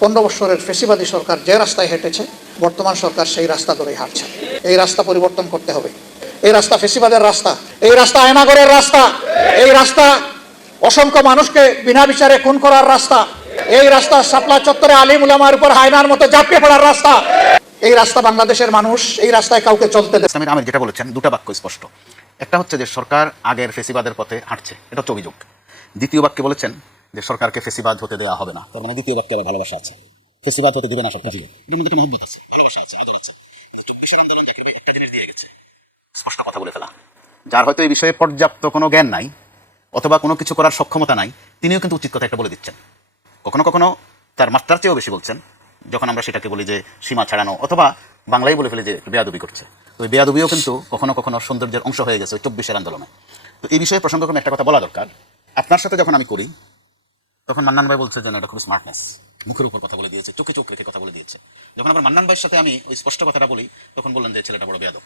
15 বছরের ফেসিবাদী সরকার যে রাস্তায় হেঁটেছে, বর্তমান সরকার সেই রাস্তা ধরেই হাঁটছে। এই রাস্তা পরিবর্তন করতে হবে। এই রাস্তা ফেসিবাদের রাস্তা, এই রাস্তা আয়নাগরের রাস্তা, এই রাস্তা অসংখ্য মানুষকে বিনা বিচারে খুন করার রাস্তা, এই রাস্তা শাপলা চত্বরে আলিম উলামার উপর হায়নার মতো ঝাঁপিয়ে পড়ার রাস্তা। এই রাস্তা বাংলাদেশের মানুষ এই রাস্তায় কাউকে চলতে দেয়। ইসলামীর আমির যেটা বলেছেন, দুটা বাক্য স্পষ্ট। একটা হচ্ছে যে সরকার আগের ফেসিবাদের পথে হাঁটছে, এটা হচ্ছে অভিযোগ। দ্বিতীয় বাক্যে বলেছেন যে সরকারকে ফেসিবাদ হতে দেওয়া হবে না। তার মানে দ্বিতীয় বাক্যে আবার ভালোবাসা আছে, ফেসিবাদ হতে দেবে না সরকার, মহব্বত আছে, ভালোবাসা আছে, আদর আছে। স্পষ্ট কথা বলে ফেলা। যার হয়তো এই বিষয়ে পর্যাপ্ত কোনো জ্ঞান নাই অথবা কোনো কিছু করার সক্ষমতা নাই, তিনিও কিন্তু উচিত কথা একটা বলে দিচ্ছেন। কখনো কখনো তার মাত্রার চেয়েও বেশি বলছেন, যখন আমরা সেটাকে বলি যে সীমা ছাড়ানো, অথবা বাংলায় বলে ফেলি যে বেয়াদবি করছে। তো এই বেয়াদবিও কিন্তু কখনো কখনো সৌন্দর্যের অংশ হয়ে গেছে ওই 24-এর আন্দোলনে। তো এই বিষয়ে প্রসঙ্গক্রমে একটা কথা বলা দরকার। আপনার সাথে যখন আমি করি তখন মান্নান ভাই বলছে যে এটা খুব স্মার্টনেস, মুখের উপর কথা বলে দিয়েছে, চোখে চোখ রেখে কথা বলে দিয়েছে। যখন আবার মান্নান ভাইয়ের সাথে আমি ওই স্পষ্ট কথাটা বলি তখন বললেন যে ছেলেটা বড় বেয়াদব।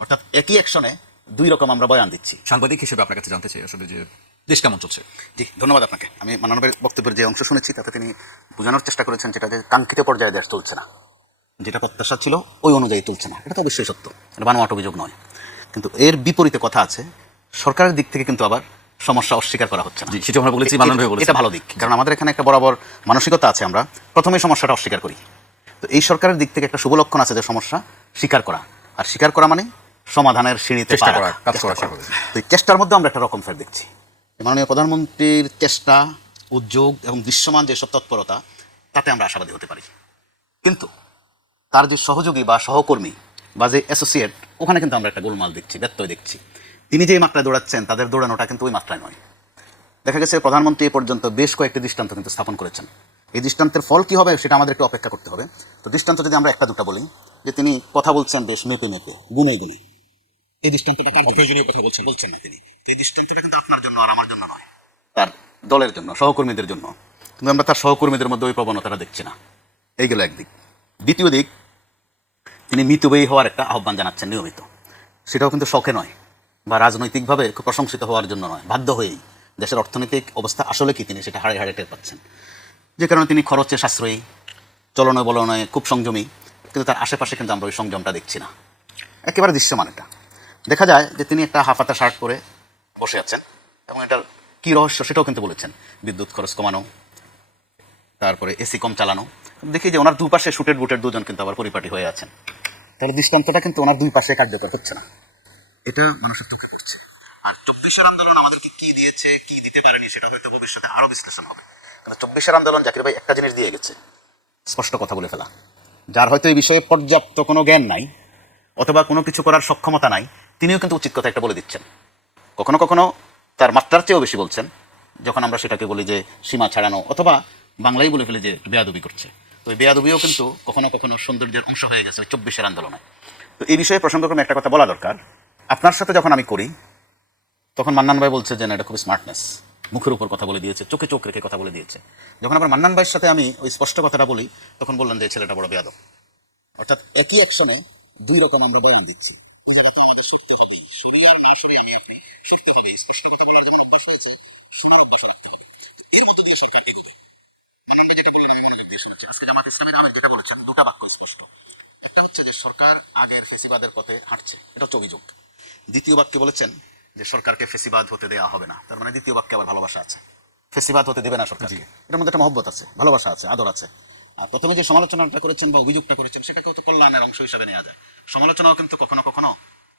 অর্থাৎ একই অ্যাকশনে দুই রকম আমরা বয়ান দিচ্ছি। সাংবাদিক হিসেবে আপনার কাছে জানতে চাই আসলে যে দেশ কেমন চলছে। জি, ধন্যবাদ আপনাকে। আমি মান্নান ভাইয়ের বক্তব্যের যে অংশ শুনেছি তাতে তিনি বোঝানোর চেষ্টা করেছেন যেটা যে কাঙ্ক্ষিত পর্যায়ে দেশ চলছে না, যেটা প্রত্যাশা ছিল ওই অনুযায়ী চলছে না। এটা তো অবশ্যই সত্য, এটা বানোয়াট অভিযোগ নয়। কিন্তু এর বিপরীতে কথা আছে, সরকারের দিক থেকে কিন্তু আবার সমস্যা অস্বীকার করা হচ্ছে না। সেটা আমরা বলেছি, মান্নান ভাই বলেছেন। এটা ভালো দিক, কারণ আমাদের এখানে একটা বরাবর মানসিকতা আছে, আমরা প্রথমে সমস্যাটা অস্বীকার করি। তো এই সরকারের দিক থেকে একটা শুভ লক্ষণ আছে যে সমস্যা স্বীকার করা, আর স্বীকার করা মানে সমাধানের সিঁড়িতে চেষ্টা পা করা, রাখা, কাজ চেষ্টা করা। করা। তো এই চেষ্টার মধ্যে আমরা একটা রকম ফের দেখছি। মাননীয় প্রধানমন্ত্রীর চেষ্টা, উদ্যোগ এবং দৃশ্যমান যেসব তৎপরতা, তাতে আমরা আশাবাদী হতে পারি। কিন্তু তার যে সহযোগী বা সহকর্মী বা যে অ্যাসোসিয়েট, ওখানে কিন্তু আমরা একটা গোলমাল দেখছি, ব্যত্যয় দেখছি। তিনি যে মাত্রায় দৌড়াচ্ছেন তাদের দৌড়ানোটা কিন্তু ওই মাত্রায় নয়। দেখা গেছে প্রধানমন্ত্রী এ পর্যন্ত বেশ কয়েকটি দৃষ্টান্ত কিন্তু স্থাপন করেছেন। এই দৃষ্টান্তের ফল কি হবে সেটা আমাদের একটু অপেক্ষা করতে হবে। তো দৃষ্টান্ত যদি আমরা একটা দুটা বলি, যে তিনি কথা বলছেন বেশ মেপে মেপে, গুনে গুনে, এই দৃষ্টান্তটা অপ্রয়োজনীয় কথা বলছেন না তিনি। এই দৃষ্টান্তটা কিন্তু আপনার জন্য আর আমার জন্য নয়, তার দলের জন্য, সহকর্মীদের জন্য। কিন্তু আমরা তার সহকর্মীদের মধ্যে ওই প্রবণতাটা দেখছি না। এই গেল একদিক। দ্বিতীয় দিক, তিনি মিতব্যয়ী হওয়ার একটা আহ্বান জানাচ্ছেন নিয়মিত। সেটাও কিন্তু শখে নয় বা রাজনৈতিকভাবে খুব প্রশংসিত হওয়ার জন্য নয়, বাধ্য হয়েই। দেশের অর্থনৈতিক অবস্থা আসলে কি তিনি সেটা হাড়ে হাড়ে টের পাচ্ছেন, যে কারণে তিনি খরচে সাশ্রয়ী, চলনে বলনে খুব সংযমী। কিন্তু তার আশেপাশে কিন্তু আমরা ওই সংযমটা দেখছি না, একেবারে দৃশ্যমান। এটা দেখা যায় যে তিনি একটা হাফাতা শার্ট পরে বসে আছেন, এবং এটার কী রহস্য সেটাও কিন্তু বলেছেন। বিদ্যুৎ খরচ কমানো, তারপরে এসি কম চালানো। দেখি যে ওনার দুপাশে শুটের বুটের দুজন কিন্তু আবার পরিপাটি হয়ে আছেন। তাহলে দৃষ্টান্তটা কিন্তু ওনার দুই পাশে কার্যকর হচ্ছে না, এটা মানুষের চোখে পড়ছে। আর 24-এর আন্দোলন আমাদেরকে কি দিয়েছে, কি দিতে পারেনি, সেটা হয়তো ভবিষ্যতে আরও বিশ্লেষণ হবে। কারণ 24-এর আন্দোলন জাকির ভাই একটা জিনিস দিয়ে গেছে, স্পষ্ট কথা বলে ফেলা। যার হয়তো এই বিষয়ে পর্যাপ্ত কোনো জ্ঞান নাই অথবা কোনো কিছু করার সক্ষমতা নাই, তিনিও কিন্তু উচিত কথা একটা বলে দিচ্ছেন। কখনো কখনো তার মাত্রার চেয়েও বেশি বলছেন, যখন আমরা সেটাকে বলি যে সীমা ছাড়ানো, অথবা বাংলায় বলে ফেলি যে বেয়াদবি করছে। তো এই বেয়াদবিও কিন্তু কখনো কখনো সৌন্দর্যের অংশ হয়ে গেছে 24-এর আন্দোলনে। তো এই বিষয়ে প্রসঙ্গক্রমে একটা কথা বলা দরকার। আপনার সাথে যখন আমি করি তখন মান্নান ভাই বলছে যে এটা খুব স্মার্টনেস, মুখের উপর কথা বলে দিয়েছে, চোখে চোখ রেখে কথা বলে দিয়েছে। যখন আবার মান্নান ভাইয়ের সাথে আমি ওই স্পষ্ট কথাটা বলি তখন বললেন যে ছেলেটা বড় বেয়াদব। অর্থাৎ একই অ্যাকশনে দুই রকম আমরা বয়ান দিচ্ছি। সরকার আগের ফেসিবাদের পথে হাঁটছে, এটা হচ্ছে অভিযোগ। দ্বিতীয় বাক্যে বলেছেন যে সরকারকে ফেসিবাদ হতে দেওয়া হবে না। তার মানে দ্বিতীয় বাক্যে আবার ভালোবাসা আছে, ফেসিবাদ হতে দেবে না সরকারকে। এটার মধ্যে একটা মহব্বত আছে, ভালোবাসা আছে, আদর আছে। আর প্রথমে যে সমালোচনাটা করেছেন বা অভিযোগটা করেছেন সেটাকেও তো কল্যাণের অংশ হিসাবে নেওয়া যায়। সমালোচনাও কিন্তু কখনো কখনো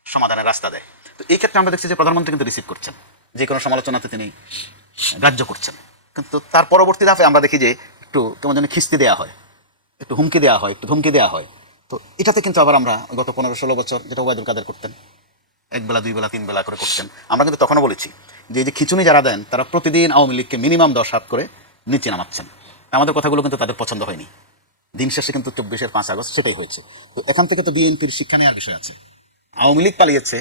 সমাধানের রাস্তা দেয়। তো এই ক্ষেত্রে আমরা দেখছি যে প্রধানমন্ত্রী কিন্তু রিসিভ করছেন, যে কোনো সমালোচনাতে তিনি গ্রাহ্য করছেন। কিন্তু তার পরবর্তী ধাপে আমরা দেখি যে একটু কেমন যেন খিস্তি দেওয়া হয়, একটু হুমকি দেওয়া হয়, একটু ধমকি দেওয়া হয়। তো এটাতে কিন্তু আবার আমরা গত 15-16 বছর যেটা ওবায়দুল কাদের করতেন, এক বেলা দুই বেলা তিন বেলা করে করতেন, আমরা কিন্তু তখনও বলেছি যে এই যে খিচুনি যারা দেন তারা প্রতিদিন আওয়ামী লীগকে মিনিমাম 10 হাত করে নিচে নামাচ্ছেন। আমাদের কথাগুলো কিন্তু তাদের পছন্দ হয়নি। দিন শেষে কিন্তু 24-এর 5 আগস্ট সেটাই হয়েছে। তো এখান থেকে তো বিএনপির শিক্ষা নেওয়ার বিষয় আছে। আওয়ামী লীগ পালিয়েছে,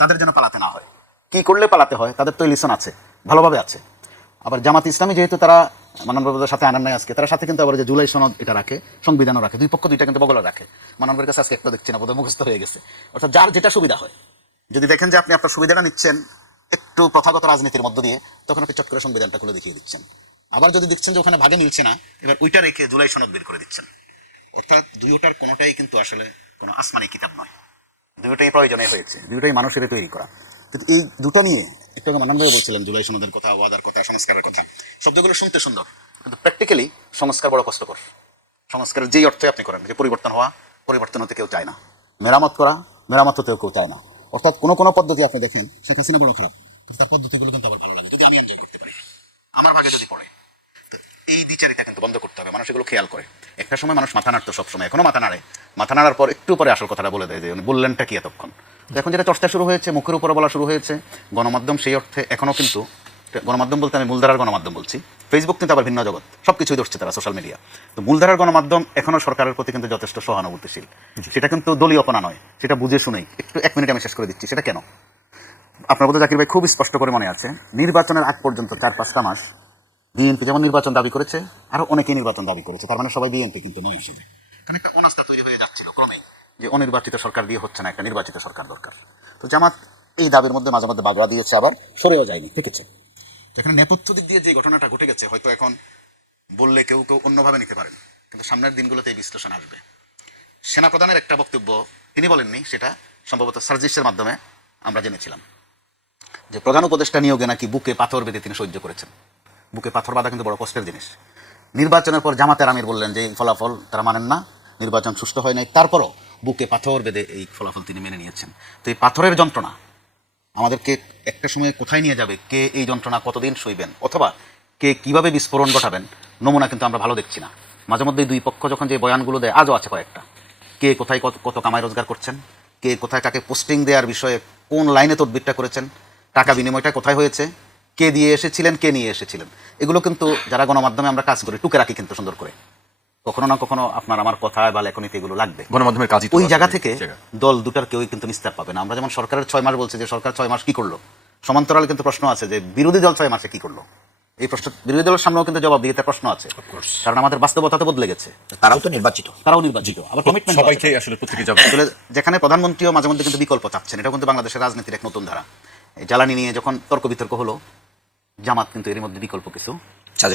তাদের যেন পালাতে না হয়। কি করলে পালাতে হয় তাদের তো লিসন আছে, ভালোভাবে আছে। আবার জামাত ইসলামী যেহেতু তারা মানববাদের সাথে আনার নাই আজকে, তারা সাথে কিন্তু আবার যে জুলাই সনদ এটা রাখে, সংবিধানও রাখে, দুই পক্ষ দুইটা কিন্তু বগলে রাখে। মানবের কাছে আজকে একটা দেখছি না, বোধহয় মুখস্থ হয়ে গেছে। অর্থাৎ যার যেটা সুবিধা হয়, যদি দেখেন যে আপনি আপনার সুবিধাটা নিচ্ছেন একটু প্রথাগত রাজনীতির মধ্য দিয়ে, তখন আপনি চট করে সংবিধানটা খুলে দেখিয়ে দিচ্ছেন। আবার যদি দেখছেন যে ওখানে ভাগে মিলছে না, এবার ওইটা রেখে জুলাই সনদ বের করে দিচ্ছেন। অর্থাৎ দুইটার কোনোটাই কিন্তু আসলে কোনো আসমানি কিতাব নয়, দুইটাই প্রয়োজনে হয়েছে, দুইটাই মানুষের তৈরি করা। কিন্তু এই দুটা নিয়ে একটু আগে মানন ভাই বলছিলেন জুলাই সনদের কথা, ওয়াদার কথা, সংস্কারের কথা, শব্দগুলো শুনতে সুন্দর, কিন্তু প্র্যাকটিক্যালি সংস্কার বড় কষ্টকর। সংস্কারের যেই অর্থে আপনি করেন, যে পরিবর্তন হওয়া, পরিবর্তন হতে কেউ চায় না, মেরামত করা, মেরামত হতেও কেউ চায় না। অর্থাৎ কোনো কোনো পদ্ধতি আপনি দেখেন শেখ হাসিনা বড় খারাপ, কিন্তু তার পদ্ধতিগুলো কিন্তু আবার ভালো লাগে যদি আমি এনজয় করতে পারি, আমার ভাগে যদি পড়ে। তো এই দ্বিচারিতা কিন্তু বন্ধ করতে হবে, মানুষ এগুলো খেয়াল করে। একটা সময় মানুষ মাথা নাড়তো, সবসময় এখনো মাথা নাড়ে, মাথা নাড়ার পর একটু পরে আসল কথাটা বলে দেয় যে উনি বললেনটা কি এতক্ষণ। তো এখন যেটা চর্চা শুরু হয়েছে, মুখের উপরে বলা শুরু হয়েছে, গণমাধ্যম সেই অর্থে এখনও কিন্তু, গণমাধ্যম বলতে আমি মূলধারার গণমাধ্যম বলছি, ফেসবুক কিন্তু আবার ভিন্ন জগৎ, সব কিছুই ধরছে তারা, সোশ্যাল মিডিয়া। তো মূলধারার গণমাধ্যম এখনও সরকারের প্রতি কিন্তু যথেষ্ট সহানুভূতিশীল, সেটা কিন্তু দলীয়পনা নয়, সেটা বুঝে শুনেই। একটু 1 মিনিট আমি শেষ করে দিচ্ছি, সেটা কেন আপনার বোধহয় জাকির ভাই খুব স্পষ্ট করে মনে আছে, নির্বাচনের আগ পর্যন্ত 4-5টা মাস বিএনপি যেমন নির্বাচন দাবি করেছে, আরো অনেকেই নির্বাচন দাবি করেছে, তার মানে সবাই বিএনপি কিন্তু নয় হিসেবে। কারণ একটা অনাস্থা তৈরি হয়ে যাচ্ছিল ক্রমেই, যে অনির্বাচিত সরকার দিয়ে হচ্ছে না, একটা নির্বাচিত সরকার দরকার। তো জামাত এই দাবির মধ্যে মাঝে মধ্যে বাগড়া দিয়েছে, আবার সরেও যায়নি, থেকেছে। যেখানে নেপথ্য দিক দিয়ে যে ঘটনাটা ঘটে গেছে, হয়তো এখন বললে কেউ কেউ অন্যভাবে নিতে পারেন, কিন্তু সামনের দিনগুলোতে এই বিশ্লেষণ আসবে। সেনাপ্রধানের একটা বক্তব্য তিনি বলেননি, সেটা সম্ভবত সার্জিসের মাধ্যমে আমরা জেনেছিলাম, যে প্রধান উপদেষ্টা নিয়োগে নাকি বুকে পাথর বেঁধে তিনি সহ্য করেছেন। বুকে পাথর বাঁধা কিন্তু বড় কষ্টের জিনিস। নির্বাচনের পর জামাতের আমির বললেন যে এই ফলাফল তারা মানেন না, নির্বাচন সুষ্ঠু হয় নাই, তারপরও বুকে পাথর বেঁধে এই ফলাফল তিনি মেনে নিয়েছেন। তো এই পাথরের যন্ত্রণা আমাদেরকে একটা সময় কোথায় নিয়ে যাবে, কে এই যন্ত্রণা কতদিন সইবেন, অথবা কে কিভাবে বিস্ফোরণ ঘটাবেন, নমুনা কিন্তু আমরা ভালো দেখছি না। মাঝে মধ্যে দুই পক্ষ যখন যে বয়ানগুলো দেয়, আজও আছে কয়েকটা, কে কোথায় কত কামাই রোজগার করছেন, কে কোথায় কাকে পোস্টিং দেওয়ার বিষয়ে কোন লাইনে তদবিরটা করেছেন, টাকা বিনিময়টা কোথায় হয়েছে, কে দিয়ে এসেছিলেন, কে নিয়ে এসেছিলেন, এগুলো কিন্তু যারা গণমাধ্যমে আমরা কাজ করি টুকে রাখি কিন্তু সুন্দর করে। কখনো না কখনো আপনার আমার কথায় বা লেখনীতে এগুলো লাগবে, গণমাধ্যমের কাজই তো ওই আসলে জায়গা থেকে এই জায়গা। দল দুটার কেউই কিন্তু নিস্তার পাবে না। আমরা যেমন সরকারের 6 মাস বলছে যে সরকার 6 মাস কি করলো, সমান্তরালে কিন্তু প্রশ্ন আছে যে বিরোধী দল 6 মাসে কি করলো। এই প্রশ্ন বিরোধী দলের সামনেও কিন্তু জবাব দিতে প্রশ্ন আছে, কারণ আমাদের বাস্তবতা তো বদলে গেছে, তারাও তো নির্বাচিত। তারাও নির্বাচিত, আবার কমিটমেন্ট সবাইকে আসলে প্রত্যেকে যাবে। আসলে যেখানে প্রধানমন্ত্রীও মাঝে মধ্যে কিন্তু বিকল্প চাচ্ছেন, এটা কিন্তু বাংলাদেশের রাজনীতির এক নতুন ধারা। এই জ্বালানি নিয়ে যখন তর্ক বিতর্ক হলো, জামাত কিন্তু এর মধ্যে বিকল্প কিছু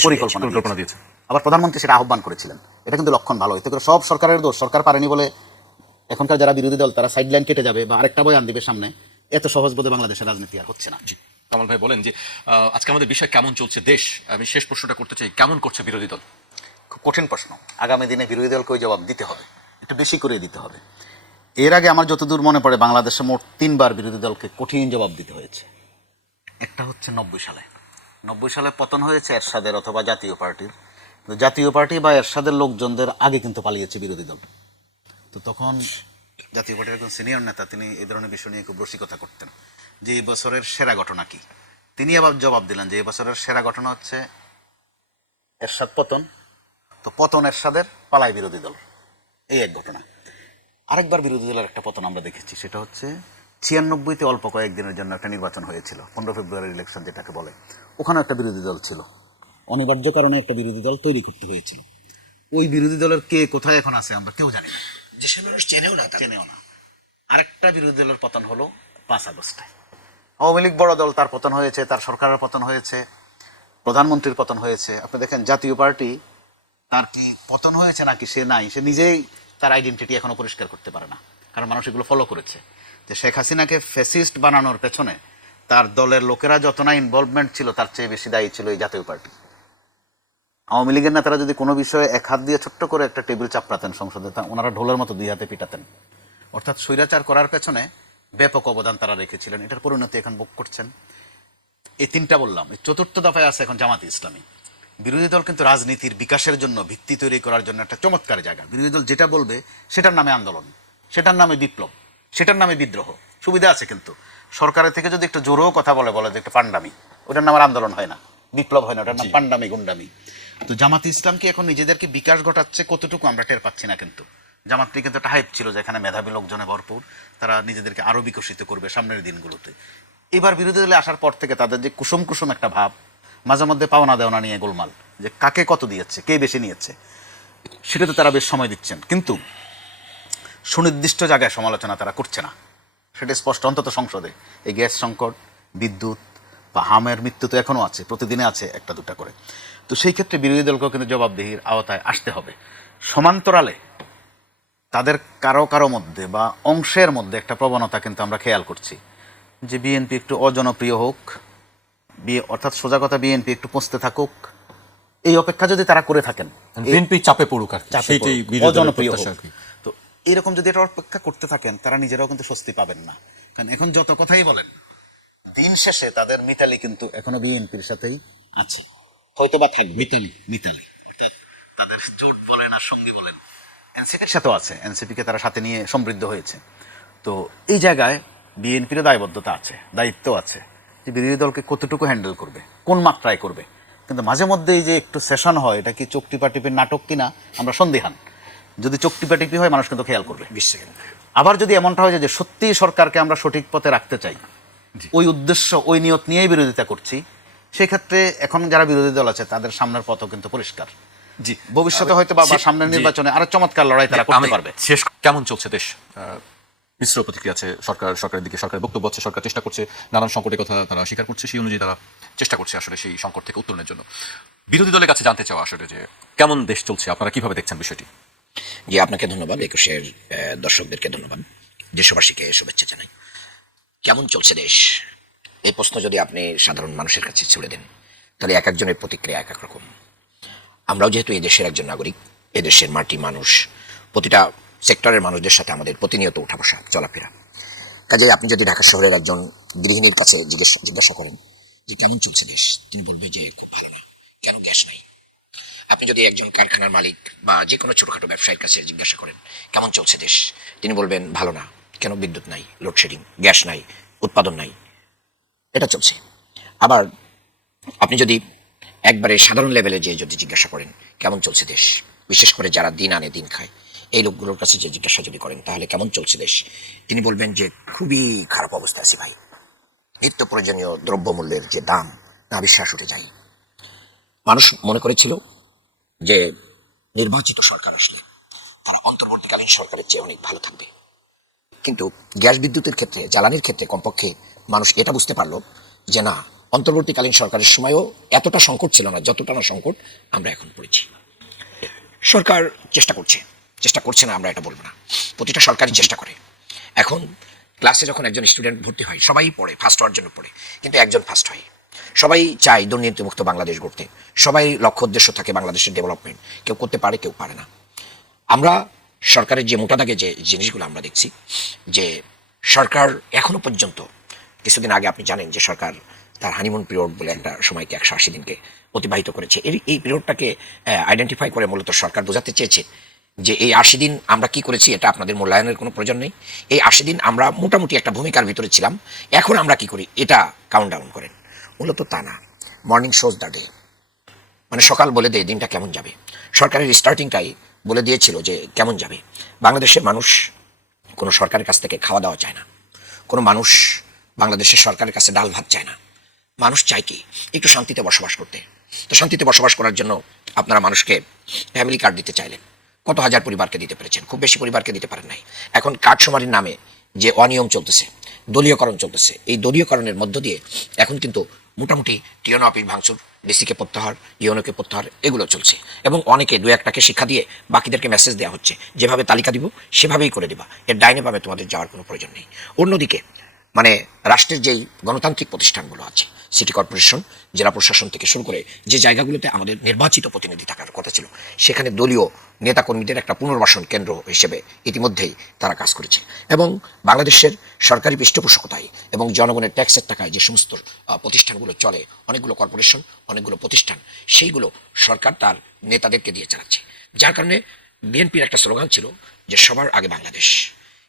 পরিকল্পনা দিয়েছে। আবার প্রধানমন্ত্রী সেটা আহ্বান করেছিলেন, এটা কিন্তু লক্ষণ ভালো। এতে করে সব সরকারের দোষ, সরকার পারেনি বলে এখনকার যারা বিরোধী দল তারা সাইডলাইন কেটে যাবে বা আরেকটা বয়ান দিবে সামনে, এত সহজ বোধে বাংলাদেশের রাজনীতি আর হচ্ছে না। কামাল ভাই বলেন যে আজকে আমাদের বিষয় কেমন চলছে দেশ, আমি শেষ প্রশ্নটা করতে চাই, কেমন করছে বিরোধী দল? খুব কঠিন প্রশ্ন, আগামী দিনে বিরোধী দলকে ওই জবাব দিতে হবে, একটু বেশি করে দিতে হবে। এর আগে আমার যতদূর মনে পড়ে বাংলাদেশে মোট 3বার বিরোধী দলকে কঠিন জবাব দিতে হয়েছে। একটা হচ্ছে 90 সালে পতন হয়েছে এরশাদের অথবা জাতীয় পার্টির, জাতীয় পার্টি বা এরশাদের লোকজনদের আগে কিন্তু পালিয়েছে বিরোধী দল। তো তখন জাতীয় পার্টির একজন সিনিয়র নেতা তিনি এই ধরনের বিষয় নিয়ে খুব রসিকতা করতেন যে এই বছরের সেরা ঘটনা কি। তিনি আবার জবাব দিলেন যে এই বছরের সেরা ঘটনা হচ্ছে এরশাদ পতন, তো পতন এরশাদের, পালায় বিরোধী দল, এই এক ঘটনা। আরেকবার বিরোধী দলের একটা পতন আমরা দেখেছি, সেটা হচ্ছে 96-তে অল্প কয়েকদিনের জন্য একটা নির্বাচন হয়েছিল, 15 ফেব্রুয়ারির ইলেকশন যেটাকে বলে, ওখানে একটা বিরোধী দল ছিল, অনিবার্য কারণে একটা বিরোধী দল তৈরি করতে হয়েছিল। ওই বিরোধী দলের কে কোথায় এখন আছে আমরা কেউ জানি না, দেশের মানুষ চেনেও না। আরেকটা বিরোধী দলের পতন হলো 5 আগস্টে। আওয়ামী লীগ বড় দল, তার পতন হয়েছে, তার সরকারের পতন হয়েছে, প্রধানমন্ত্রীর পতন হয়েছে। আপনি দেখেন জাতীয় পার্টি, তার কি পতন হয়েছে নাকি সে নাই, সে নিজেই তার আইডেন্টিটি এখনো পরিষ্কার করতে পারে না, কারণ মানুষ এগুলো ফলো করেছে। যে শেখ হাসিনাকে ফ্যাসিস্ট বানানোর পেছনে তার দলের লোকেরা যত না ইনভলভমেন্ট ছিল, তার চেয়ে বেশি দায়ী ছিল এই জাতীয় পার্টি। আওয়ামী লীগের নেতারা যদি কোনো বিষয়ে এক হাত দিয়ে ছোট্ট করে একটা টেবিল চাপড়াতেন সংসদে, তা ওনারা ঢোলের মতো 2 হাতে পিটাতেন। অর্থাৎ স্বৈরাচার করার পেছনে ব্যাপক অবদান তারা রেখেছিলেন, এটার পরিণতি এখন ভোগ করছেন। এই 3টা বললাম, এই 4র্থ দফায় আছে এখন জামাত ইসলামী। বিরোধী দল কিন্তু রাজনীতির বিকাশের জন্য, ভিত্তি তৈরি করার জন্য একটা চমৎকার জায়গা। বিরোধী দল যেটা বলবে সেটার নামে আন্দোলন, সেটার নামে বিপ্লব, সেটার নামে বিদ্রোহ, সুবিধা আছে। কিন্তু সরকারের থেকে যদি একটু জোরেও কথা বলে যে একটা পান্ডামি, ওটার নাম আর আন্দোলন হয় না, বিপ্লব হয় না, ওটার নাম পান্ডামি, গুন্ডামি। তো জামাত ইসলাম কি এখন নিজেদেরকে বিকাশ ঘটাচ্ছে কতটুকু আমরা টের পাচ্ছি না। কিন্তু জামাতটি কিন্তু একটা হাইপ ছিল যেখানে মেধাবী লোকজনে ভরপুর, তারা নিজেদেরকে আরো বিকশিত করবে সামনের দিনগুলোতে। এবার বিরোধী দলে আসার পর থেকে তাদের যে কুসুম কুসুম একটা ভাব, মাঝে মধ্যে পাওনা দেওনা নিয়ে গোলমাল, যে কাকে কত দিয়েছে, কে বেশি নিয়েছে, সেটাতে তারা বেশ সময় দিচ্ছেন, কিন্তু সুনির্দিষ্ট জায়গায় সমালোচনা তারা করছে না, সেটা স্পষ্ট। অন্তত সংসদে এই গ্যাস সংকট, বিদ্যুৎ বা হামের মৃত্যু তো এখনও আছে, প্রতিদিনে আছে 1-2টা করে। তো সেই ক্ষেত্রে বিরোধী দলকেও কিন্তু জবাবদিহির আওতায় আসতে হবে। সমান্তরালে তাদের কারো কারো মধ্যে বা অংশের মধ্যে একটা প্রবণতা কিন্তু আমরা খেয়াল করছি যে বিএনপি একটু অজনপ্রিয় হোক, অর্থাৎ সোজা কথা বিএনপি একটু পৌঁছতে থাকুক, এই অপেক্ষা যদি তারা করে থাকেন, বিএনপি চাপে পড়ুক আর কি, চাপে সেইটাই পড়ুক, বিরোধী দলের অজনপ্রিয় প্রত্যাশা হোক। আর কি। তো এরকম যদি এটা অপেক্ষা করতে থাকেন, তারা নিজেরাও কিন্তু স্বস্তি পাবেন না। কারণ এখন যত কথাই বলেন, দিন শেষে তাদের মিতালি কিন্তু এখনো বিএনপির সাথেই আছে, হয়তো বা থাকবে মিতালি অর্থাৎ তাদের জোট বলেন আর সঙ্গী বলেন এনসিপির সাথেও আছে, এনসিপিকে তারা সাথে নিয়ে সমৃদ্ধ হয়েছে। তো এই জায়গায় বিএনপির দায়বদ্ধতা আছে, দায়িত্ব আছে যে বিরোধী দলকে কতটুকু হ্যান্ডেল করবে, কোন মাত্রায় করবে। কিন্তু মাঝে মধ্যে এই যে একটু সেশন হয়, এটা কি চোখ টিপাটিপির নাটক কিনা আমরা সন্দিহান। যদি চোখ টিপাটিপি হয়, মানুষ কিন্তু খেয়াল করবে। আবার যদি এমনটা হয় যে সত্যিই সরকারকে আমরা সঠিক পথে রাখতে চাই, ওই উদ্দেশ্য ওই নিয়ত নিয়েই বিরোধিতা করছি, সেক্ষেত্রে এখন যারা বিরোধী দল আছে তাদের সামনের পথও কিন্তু পরিষ্কার। জি, ভবিষ্যতে হয়তো বা সামনের নির্বাচনে আরো চমৎকার লড়াই তারা করতে পারবে। শেষ কেমন চলছে দেশ? মিশ্র প্রতিক্রিয়া আছে সরকারের দিকে, সরকারের বক্তব্য আছে, সরকার চেষ্টা করছে, নানান সংকটের কথা তারা স্বীকার করছে, সেই অনুযায়ী তারা চেষ্টা করছে আসলে সেই সংকট থেকে উত্তরণের জন্য। বিরোধী দলের কাছে জানতে চাওয়া আসলে যে কেমন দেশ চলছে, আপনারা কিভাবে দেখছেন বিষয়টি? জি, আপনাকে ধন্যবাদ, একুশের দর্শকদেরকে ধন্যবাদ, দেশবাসীকে শুভেচ্ছা জানাই। কেমন চলছে দেশ, এই প্রশ্ন যদি আপনি সাধারণ মানুষের কাছে ছুড়ে দেন, তাহলে এক একজনের প্রতিক্রিয়া এক এক রকম। আমরাও যেহেতু এই দেশের একজন নাগরিক, এ দেশের মাটি, মানুষ, প্রতিটা সেক্টরের মানুষদের সাথে আমাদের প্রতিনিয়ত উঠা বসা চলাফেরা। কাজে আপনি যদি ঢাকা শহরের একজন গৃহিণীর কাছে জিজ্ঞাসা করেন যে কেমন চলছে দেশ, তিনি বলবে যে খুব ভালো না, কেন গ্যাস নাই। আপনি যদি একজন কারখানার মালিক বা যে কোনো ছোটখাটো ব্যবসায়ীর কাছে জিজ্ঞাসা করেন কেমন চলছে দেশ, তিনি বলবেন ভালো না, কেন বিদ্যুৎ নাই, লোডশেডিং, গ্যাস নাই, উৎপাদন নাই, এটা চলছে। আবার আপনি যদি একবারে সাধারণ লেভেলে যে যদি জিজ্ঞাসা করেন কেমন চলছে দেশ, বিশেষ করে যারা দিন আনে দিন খায়, এই লোকগুলোর কাছে যে জিজ্ঞাসা যদি করেন তাহলে কেমন চলছে দেশ, তিনি বলবেন যে খুবই খারাপ অবস্থা আছি ভাই, নিত্য প্রয়োজনীয় দ্রব্যমূল্যের যে দাম, না বিশ্বাস উঠে যায়। মানুষ মনে করেছিল যে নির্বাচিত সরকার আসলে তারা অন্তর্বর্তীকালীন সরকারের চেয়ে অনেক ভালো থাকবে, কিন্তু গ্যাস বিদ্যুতের ক্ষেত্রে, জ্বালানির ক্ষেত্রে কমপক্ষে মানুষ এটা বুঝতে পারলো যে না, অন্তর্বর্তীকালীন সরকারের সময়ও এতটা সংকট ছিল না যতটা না সংকট আমরা এখন পড়েছি। সরকার চেষ্টা করছে না আমরা এটা বলবো না, প্রতিটা সরকারই চেষ্টা করে। এখন ক্লাসে যখন একজন স্টুডেন্ট ভর্তি হয়, সবাই পড়ে ফার্স্ট হওয়ার জন্য পড়ে, কিন্তু একজন ফার্স্ট হয়। সবাই চায় দুর্নীতিমুক্ত বাংলাদেশ গড়তে, সবাই লক্ষ্য উদ্দেশ্য থাকে বাংলাদেশের ডেভেলপমেন্ট, কেউ করতে পারে কেউ পারে না। আমরা সরকারের যে মোটা দাগে যে জিনিসগুলো আমরা দেখছি, যে সরকার এখনো পর্যন্ত, কিছুদিন আগে আপনি জানেন যে সরকার তার হানিমুন পিরিয়ড বলে একটা সময়কে 180 দিনকে অতিবাহিত করেছে। এই পিরিয়ডটাকে আইডেন্টিফাই করে মূলত সরকার বোঝাতে চেয়েছে যে এই 80 দিন আমরা কি করেছি এটা আপনাদের মূল্যায়নের কোনো প্রয়োজন নেই, এই 80 দিন আমরা মোটামুটি একটা ভূমিকার ভিতরে ছিলাম, এখন আমরা কি করি এটা কাউন্ট ডাউন করেন। মূলত তা না, মর্নিং শোজ দ্য ডে, মানে সকাল বলে দেয় দিনটা কেমন যাবে। সরকারের স্টার্টিংটাই বলে দিয়েছিল যে কেমন যাবে। বাংলাদেশের মানুষ কোনো সরকারের কাছ থেকে খাওয়া দাওয়া চায় না, কোনো মানুষ বাংলাদেশের সরকারের কাছে ডাল ভাত চায় না। মানুষ চায় কি একটু শান্তিতে বসবাস করতে। তো শান্তিতে বসবাস করার জন্য আপনারা মানুষকে ফ্যামিলি কার্ড দিতে চাইলেন, কত হাজার পরিবারকে দিতে পেরেছেন, খুব বেশি পরিবারকে দিতে পারেন নাই। এখন কার্ড শুমারির নামে যে অনিয়ম চলতেছে, দলীয়করণ চলতেছে, এই দলীয়করণের মধ্য দিয়ে এখন কিন্তু মোটামুটি টিএনও অফিস ভাঙচুর, ডিসিকে প্রত্যাহার, ইউএনওকে প্রত্যাহার, এগুলো চলছে। এবং অনেকে দু একটাকে শিক্ষা দিয়ে বাকিদেরকে মেসেজ দেওয়া হচ্ছে যেভাবে তালিকা দিব সেভাবেই করে দিবা, এর ডাইনে পাবে তোমাদের যাওয়ার কোনো প্রয়োজন নেই। অন্যদিকে মানে রাষ্ট্রের যেই গণতান্ত্রিক প্রতিষ্ঠানগুলো আছে, সিটি কর্পোরেশন, জেলা প্রশাসন থেকে শুরু করে যে জায়গাগুলোতে আমাদের নির্বাচিত প্রতিনিধি থাকার কথা ছিল, সেখানে দলীয় নেতাকর্মীদের একটা পুনর্বাসন কেন্দ্র হিসেবে ইতিমধ্যেই তারা কাজ করেছে। এবং বাংলাদেশের সরকারি পৃষ্ঠপোষকতায় এবং জনগণের ট্যাক্সের টাকায় যে সমস্ত প্রতিষ্ঠানগুলো চলে, অনেকগুলো কর্পোরেশন, অনেকগুলো প্রতিষ্ঠান, সেইগুলো সরকার তার নেতাদেরকে দিয়ে চালাচ্ছে। যার কারণে বিএনপির একটা স্লোগান ছিল যে সবার আগে বাংলাদেশ।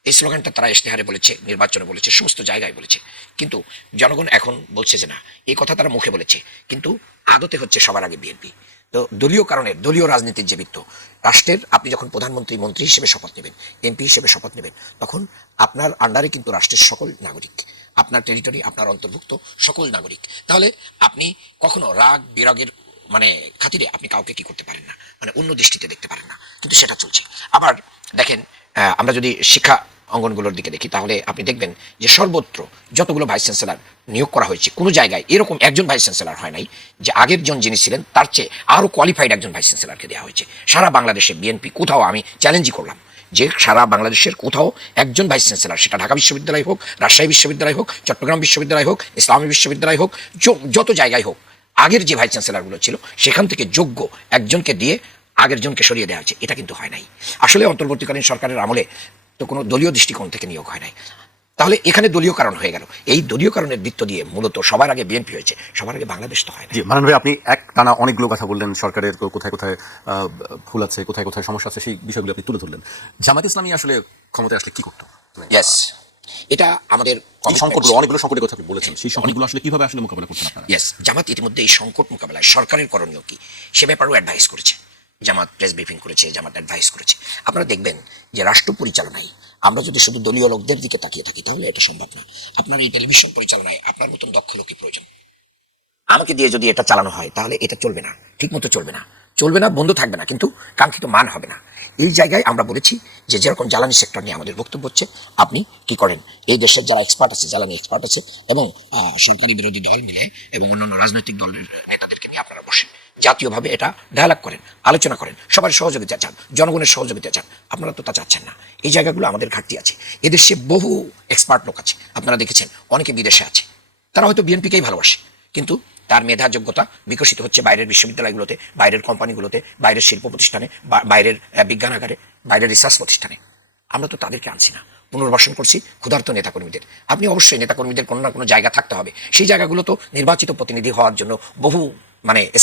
এই স্লোগানটা তারা ইশতেহারে বলেছে, নির্বাচনে বলেছে, সমস্ত জায়গায় বলেছে, কিন্তু জনগণ এখন বলছে যে না, এই কথা তারা মুখে বলেছে কিন্তু আদতে হচ্ছে সবার আগে বিএনপি। তো দলীয় কারণে, দলীয় রাজনীতির যে বৃত্ত, রাষ্ট্রের আপনি যখন প্রধানমন্ত্রী, মন্ত্রী হিসেবে শপথ নেবেন, এমপি হিসেবে শপথ নেবেন, তখন আপনার আন্ডারে কিন্তু রাষ্ট্রের সকল নাগরিক, আপনার টেরিটরি, আপনার অন্তর্ভুক্ত সকল নাগরিক। তাহলে আপনি কখনো রাগ বিরাগের মানে খাতিরে আপনি কাউকে কি করতে পারেন না, মানে অন্য দৃষ্টিতে দেখতে পারেন না, কিন্তু সেটা চলছে। আবার দেখেন, আমরা যদি শিক্ষা অঙ্গনগুলোর দিকে দেখি, তাহলে আপনি দেখবেন যে সর্বত্র যতগুলো ভাইস চ্যান্সেলর নিয়োগ করা হয়েছে, কোনো জায়গায় এরকম একজন ভাইস চ্যান্সেলর হয় নাই যে আগের জন যিনি ছিলেন তার চেয়ে আরও কোয়ালিফাইড একজন ভাইস চ্যান্সেলরকে দেওয়া হয়েছে। সারা বাংলাদেশে বিএনপি কোথাও, আমি চ্যালেঞ্জই করলাম যে সারা বাংলাদেশের কোথাও একজন ভাইস চ্যান্সেলর, সেটা ঢাকা বিশ্ববিদ্যালয় হোক, রাজশাহী বিশ্ববিদ্যালয় হোক, চট্টগ্রাম বিশ্ববিদ্যালয় হোক, ইসলামী বিশ্ববিদ্যালয় হোক, যত জায়গায় হোক, আগের যে ভাইস চ্যান্সেলরগুলো ছিল সেখান থেকে যোগ্য একজনকে দিয়ে আগের জনকে সরিয়ে দেওয়া হয়েছে। এটা কিন্তু হয় নাই। আসলে অন্তর্বর্তীকালীন সরকারের আমলে তো কোনো দলীয় দৃষ্টিকোণ থেকে নিয়োগ হয় নাই। তাহলে এখানে দলীয় কারণ হয়ে গেল। এই দলীয় কারণের দিত্ব দিয়ে মূলত সবার আগে বিএনপি হয়েছে, সবার আগে বাংলাদেশ তো হয় না। জি মানন ভাই, আপনি এক টানা অনেকগুলো কথা বললেন, সরকারের কোথায় কোথায় ভুল আছে, কোথায় কোথায় সমস্যা আছে, সেই বিষয়গুলো আপনি তুলে ধরলেন। জামাত ইসলামী আসলে ক্ষমতায় আসলে কি করতো? ইয়েস, এটা আমাদের এই সংকটগুলো, অনেকগুলো সংকটের কথা আপনি বলেছেন, সেই সংকটগুলো আসলে কিভাবে আসলে মোকাবিলা করছেন আপনারা? ইয়েস, জামাত ইতিমধ্যে এই সংকট মোকাবেলায় সরকারের করণীয় কি সে ব্যাপারেও অ্যাডভাইস করেছে। জামাত প্রেস ব্রিফিং করেছে, জামাত অ্যাডভাইস করেছে। আপনারা দেখবেন যে রাষ্ট্র পরিচালনায় আমরা যদি শুধু দলীয় লোকদের দিকে তাকিয়ে থাকি তাহলে এটা সম্ভব না। আপনার এই টেলিভিশন পরিচালনায় আপনার মতন দক্ষ লোকই প্রয়োজন। আমাকে দিয়ে যদি এটা চালানো হয় তাহলে এটা চলবে না, ঠিক মতো চলবে না, চলবে না, বন্ধ থাকবে না, কিন্তু কাঙ্ক্ষিত মান হবে না। এই জায়গায় আমরা বলেছি যে যেরকম জ্বালানি সেক্টর নিয়ে আমাদের বক্তব্য হচ্ছে, আপনি কি করেন, এই দেশের যারা এক্সপার্ট আছে, জ্বালানি এক্সপার্ট আছে, এবং সরকারি বিরোধী দল মিলে এবং অন্যান্য রাজনৈতিক দলের নেতাদেরকে নিয়ে আপনারা বসেন, জাতীয়ভাবে এটা ডায়ালগ করেন, আলোচনা করেন, সবার সহযোগিতা চান, জনগণের সহযোগিতা চান। আপনারা তো তা চাচ্ছেন না। এই জায়গাগুলো আমাদের ঘাটতি আছে। এদেশে বহু এক্সপার্ট লোক আছে, আপনারা দেখেছেন, অনেকে বিদেশে আছে, তারা হয়তো বিএনপিকেই ভালোবাসে, কিন্তু তার মেধা যোগ্যতা বিকশিত হচ্ছে বাইরের বিশ্ববিদ্যালয়গুলোতে, বাইরের কোম্পানিগুলোতে, বাইরের শিল্প প্রতিষ্ঠানে, বাইরের বিজ্ঞানাগারে, বাইরের রিসার্চ প্রতিষ্ঠানে। আমরা তো তাদেরকে আনছি না, পুনর্বাসন করছি ক্ষুধার্ত নেতাকর্মীদের। আপনি অবশ্যই নেতাকর্মীদের কোনো না কোনো জায়গা থাকতে হবে। সেই জায়গাগুলো তো নির্বাচিত প্রতিনিধি হওয়ার জন্য বহু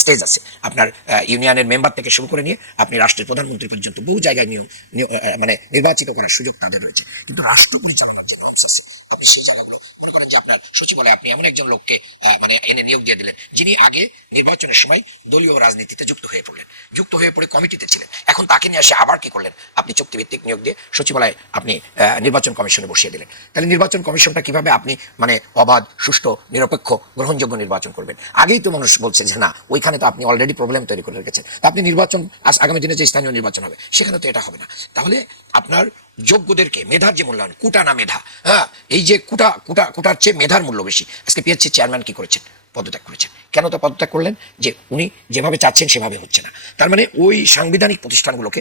স্টেজ আছে। আপনার ইউনিয়নের মেম্বার থেকে শুরু করে নিয়ে আপনি রাষ্ট্রের প্রধানমন্ত্রী পর্যন্ত বহু জায়গায় নির্বাচিত করার সুযোগ তাদের রয়েছে। কিন্তু রাষ্ট্র পরিচালনার যে নর্মস আছে, আপনি সেই জায়গাগুলো মনে করেন যে আপনার সচিবালয়ে আপনি এমন একজন লোককে এনে নিয়োগ দিয়ে দিলেন যিনি আগে নির্বাচনের সময় দলীয় রাজনীতিতে যুক্ত হয়ে পড়লেন, যুক্ত হয়ে পড়ে কমিটিতে ছিলেন, এখন তাকে নিয়ে আসে আবার কি করলেন, আপনি চুক্তিভিত্তিক নিয়োগ দিয়ে সচিবালয়ে আপনি নির্বাচন কমিশনে বসিয়ে দিলেন। তাহলে নির্বাচন কমিশনটা কিভাবে আপনি অবাধ, সুষ্ঠু, নিরপেক্ষ, গ্রহণযোগ্য নির্বাচন করবেন? আগেই তো মানুষ বলছে যে না, ওইখানে তো আপনি অলরেডি প্রবলেম তৈরি করে রেখেছেন, তা আপনি নির্বাচন আগামী দিনে যে স্থানীয় নির্বাচন হবে সেখানে তো এটা হবে না। তাহলে আপনার যোগ্যদেরকে, মেধার যে মূল্যায়ন, কুটা না মেধা, হ্যাঁ, এই যে কুটার চেয়ে মেধার মূল্য বেশি। আজকে পিএসসি চেয়ারম্যান কি করেছেন? পদত্যাগ করেছেন। কেন তো পদত্যাগ করলেন? যে উনি যেভাবে চাচ্ছেন সেভাবে হচ্ছে না। তার মানে ওই সাংবিধানিক প্রতিষ্ঠানগুলোকে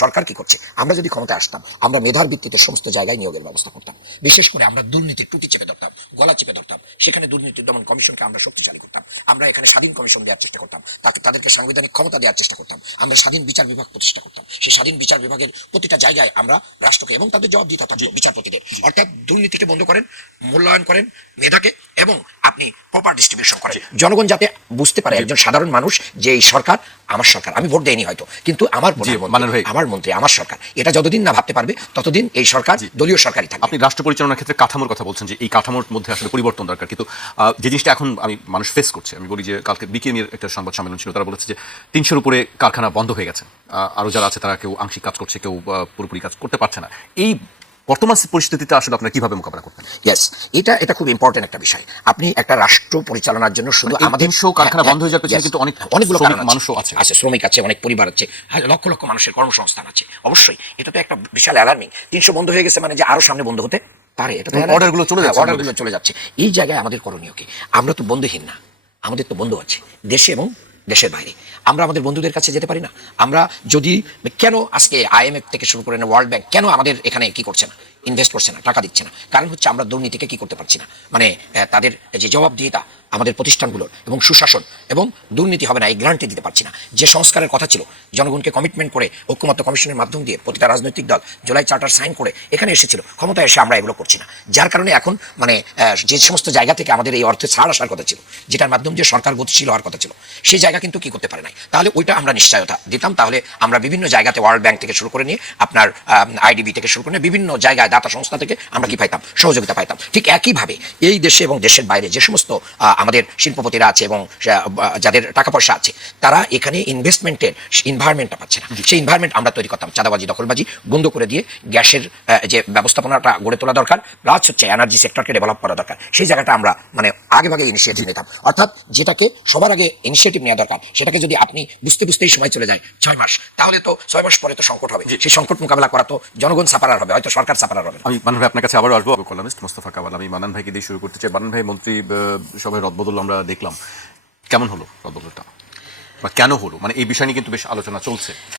সরকার কি করছে? আমরা যদি ক্ষমতায় আসতাম, আমরা মেধার ভিত্তিতে সমস্ত জায়গায় নিয়োগের ব্যবস্থা করতাম। বিশেষ করে আমরা দুর্নীতির টুটি চেপে ধরতাম, গলা চেপে ধরতাম। সেখানে দুর্নীতি দমন কমিশনকে আমরা শক্তিশালী করতাম। আমরা এখানে স্বাধীন কমিশন দেওয়ার চেষ্টা করতাম, তাদেরকে সাংবিধানিক ক্ষমতা দেওয়ার চেষ্টা করতাম। আমরা স্বাধীন বিচার বিভাগ প্রতিষ্ঠা করতাম। সেই স্বাধীন বিচার বিভাগের প্রতিটা জায়গায় আমরা রাষ্ট্রকে এবং তাদের জবাব দিতে থাকবো, বিচারপতিদের। অর্থাৎ দুর্নীতিকে বন্ধ করেন, মূল্যায়ন করেন মেধাকে, এবং আপনি প্রপার ডিস্ট্রিবিউশন করেন। জনগণ যাতে বুঝতে পারে, একজন সাধারণ মানুষ, যে এই সরকার আমার সরকার, আমি ভোট দেইনি হয়তো, কিন্তু আমার আমার মন্ত্রী, আমার সরকার, এটা যতদিন না ভাবতে পারবে ততদিন এই সরকার দলীয় সরকারই থাকবে। আপনি রাষ্ট্র পরিচালনার ক্ষেত্রে কাঠামোর কথা বলছেন, যে এই কাঠামোর মধ্যে আসলে পরিবর্তন দরকার, কিন্তু যে জিনিসটা এখন মানুষ ফেস করছে, আমি বলি যে কালকে বিকেএমইর একটা সংবাদ সম্মেলন ছিল, তারা বলেছে যে 300-র উপরে কারখানা বন্ধ হয়ে গেছে, আরও যারা আছে তারা কেউ আংশিক কাজ করছে, কেউ পুরোপুরি কাজ করতে পারছে না। এই বর্তমান পরিস্থিতিতে আসলে আপনারা কিভাবে মোকাবেলা করবেন? ইয়েস, এটা খুব ইম্পর্টেন্ট একটা বিষয়। আপনি একটা রাষ্ট্র পরিচালনার জন্য শুধু আমাদের 300 কারখানা বন্ধ হয়ে যাওয়ার পেছনে কিন্তু অনেকগুলো মানুষও আছে, শ্রমিক আছে, অনেক পরিবার আছে, লক্ষ লক্ষ মানুষের কর্মসংস্থান আছে। অবশ্যই এটা তো একটা বিশাল অ্যালার্মিং। 300 বন্ধ হয়ে গেছে মানে যে আরো সামনে বন্ধ হতে পারে, এটা তো অর্ডারগুলো চলে যাচ্ছে। এই জায়গায় আমাদের করণীয় কি? আমরা তো বন্ধুহীন না, আমাদের তো বন্ধু আছে দেশে এবং দেশের বাইরে। আমরা আমাদের বন্ধুদের কাছে যেতে পারি না? আমরা যদি, কেন আজকে IMF থেকে শুরু করে ওয়ার্ল্ড ব্যাংক কেন আমাদের এখানে কি করছে না, ইনভেস্ট করছে না, টাকা দিচ্ছে না? কারণ হচ্ছে আমরা দুর্নীতিকে কি করতে পারছি না, তাদের যে জবাবদিহিতা আমাদের প্রতিষ্ঠানগুলোর এবং সুশাসন এবং দুর্নীতি হবে না এই গ্যারান্টি দিতে পারছি না। যে সংস্কারের কথা ছিল, জনগণকে কমিটমেন্ট করে ঐক্যমত্য কমিশনের মাধ্যম দিয়ে প্রতিটা রাজনৈতিক দল জুলাই চার্টার সাইন করে এখানে এসেছিল, ক্ষমতায় এসে আমরা এগুলো করছি না। যার কারণে এখন যে সমস্ত জায়গা থেকে আমাদের এই অর্থে ছাড় আসার কথা ছিল, যেটার মাধ্যম দিয়ে সরকার গতিশীল হওয়ার কথা ছিল, সেই জায়গা কিন্তু কি করতে পারে নাই। তাহলে ওইটা আমরা নিশ্চয়তা দিতাম। তাহলে আমরা বিভিন্ন জায়গাতে ওয়ার্ল্ড ব্যাংক থেকে শুরু করে নিয়ে আপনার IDB থেকে শুরু করে নিয়ে বিভিন্ন জায়গায় দাতা সংস্থা থেকে আমরা কি পাইতাম? সহযোগিতা পাইতাম। ঠিক একইভাবে এই দেশে এবং দেশের বাইরে যে সমস্ত আমাদের শিল্পপতিরা আছে এবং যাদের টাকা পয়সা আছে, তারা এখানে ইনভেস্টমেন্টের এনভায়রনমেন্টটা পাচ্ছে না। সেই এনভায়রনমেন্ট আমরা তৈরি করতাম, চাঁদাবাজি দখলবাজি বন্ধ করে দিয়ে গ্যাসের যে ব্যবস্থাপনাটা গড়ে তোলা দরকার, প্লাস হচ্ছে এনার্জি সেক্টরকে ডেভেলপ করা দরকার। সেই জায়গাটা আমরা মানে আগে ভাগে ইনিশিয়েটিভ নিতাম। অর্থাৎ যেটাকে সবার আগে ইনিশিয়েটিভ নেওয়া দরকার, সেটাকে যদি আপনি বুঝতে বুঝতেই সময় চলে যায় 6 মাস, তাহলে তো 6 মাস পরে তো সংকট হবে। সেই সংকট মোকাবেলা করা তো জনগণ সাপারার হবে, হয়তো সরকার সাপারার হবে না। আমি মান্নান ভাই আপনার কাছে আবারও আসবো। কলামিস্ট মোস্তফা কামাল, আমি মান্নান ভাইকে দিয়ে শুরু করতে চাই। মান্নান ভাই, মন্ত্রী সভায় রদবদল আমরা দেখলাম, কেমন হলো রদবদলটা, বা কেন হলো, মানে এই বিষয় নিয়ে কিন্তু বেশ আলোচনা চলছে।